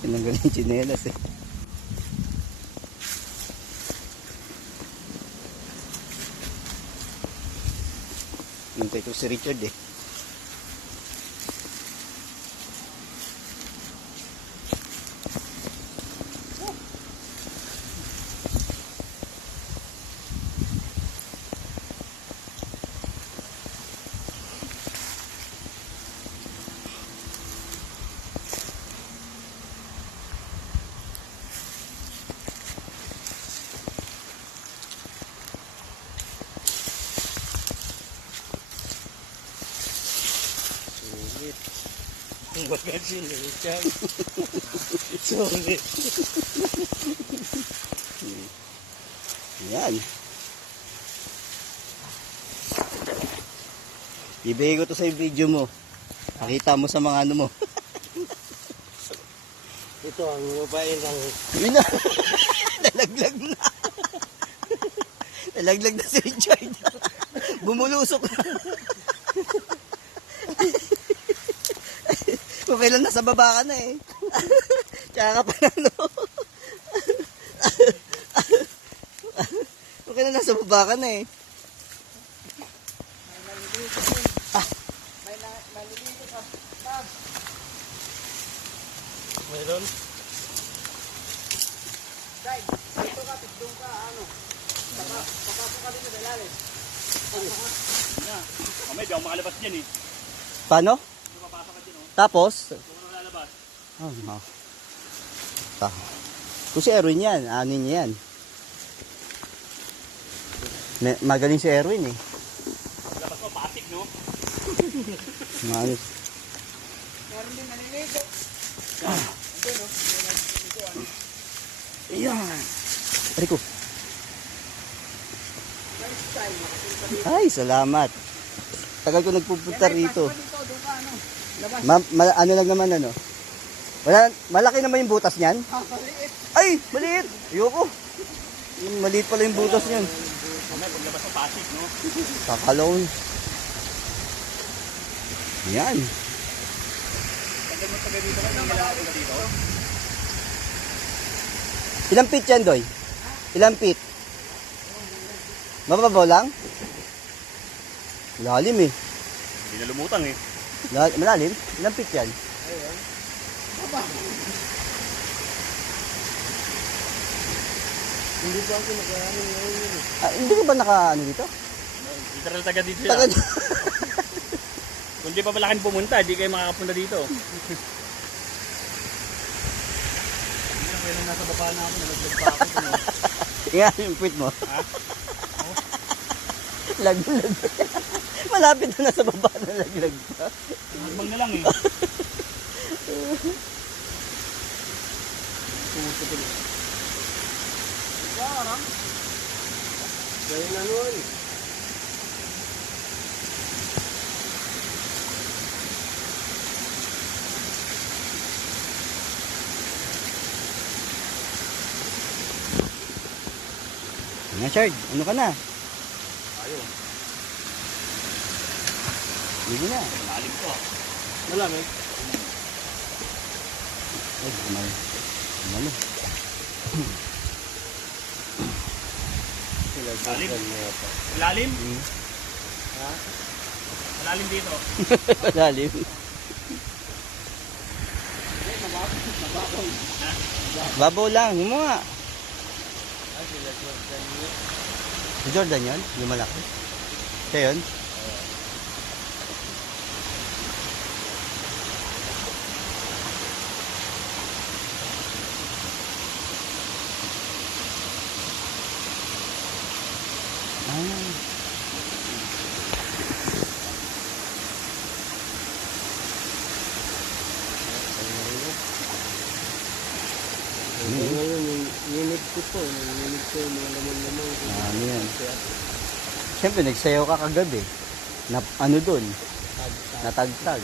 Tinanggal yung tsinelas eh. Hintay ko si Richard eh. Magazine ni Richard. Sungit. Yan. Ibigay ko to sa video mo. Pakita mo sa mga ano mo. Ito ang babae ng... Yun na. Nalaglag na. Nalaglag na si Richard. Bumulusok na. Kailan nasa baba ka na eh. Tsaka ka pa na no. Kailan nasa baba ka na eh. Malilito ka. Meron? Dahil, dito ka, tigdong ka, ano. Papasok ka dito sa ilalim. Kamay, di ako makalabas dyan eh. Paano? Papasok ka dyan oh. Tapos? Kung ano lalabas. Oh, no. Kung si Erwin yan, ano niya yan. Magaling si Erwin eh. Labas mo, patik no? Maayos. Meron din malilito. Ito, no? Ito, ano. Ayan. Rico. First time, makapunta dito. Ay, salamat. Tagal ko nagpupunta rito. Yan, ay, pasok dito, doon ka, ano. Labas. Ano lang naman ano. Malaki naman yung butas niyan. Maliit. Ay, maliit. Ayoko. Maliit pala yung butas niyan. Kamay, paglabas mo, patik no? Kakalawin. Yan. Tagal mo tagal dito, kung kailangan ko dito. Ilang feet yan, Doy? Ilang feet? Mababaw lang? Malalim eh. Hindi na lumutang eh. Malalim? Ilang feet yan? Ayun. Aba. Hindi pa ako nag-ano ngayon yun eh. Hindi ka ba ano dito? Literal taga dito Taga yan. Kung di pa malaking pumunta, di kayo makakapunta dito. Hindi na kailan nasa baba na ako, nalaglag pa ako. No? Yan yung feet mo. Ha? Laglag. Malapit na nasa baba na laglag ka. Harbang na lang eh. Tumututuloy. Parang. Kaya na nun. Richard, ano ka na? Ayaw. Hindi na. Malalim ko. Malamig. Ay, ano? Malalim? Malalim? Ha? Malalim dito. Malalim. Babaw lang, yung mga. Si Jordan yun? Yung malaki? Siya yun? Ngayon, yung unit ko po, nanginginig ko yung mga laman-laman. Ano yan? Siyempre, nagsayaw ka kagabi. Ano dun? Natagtag.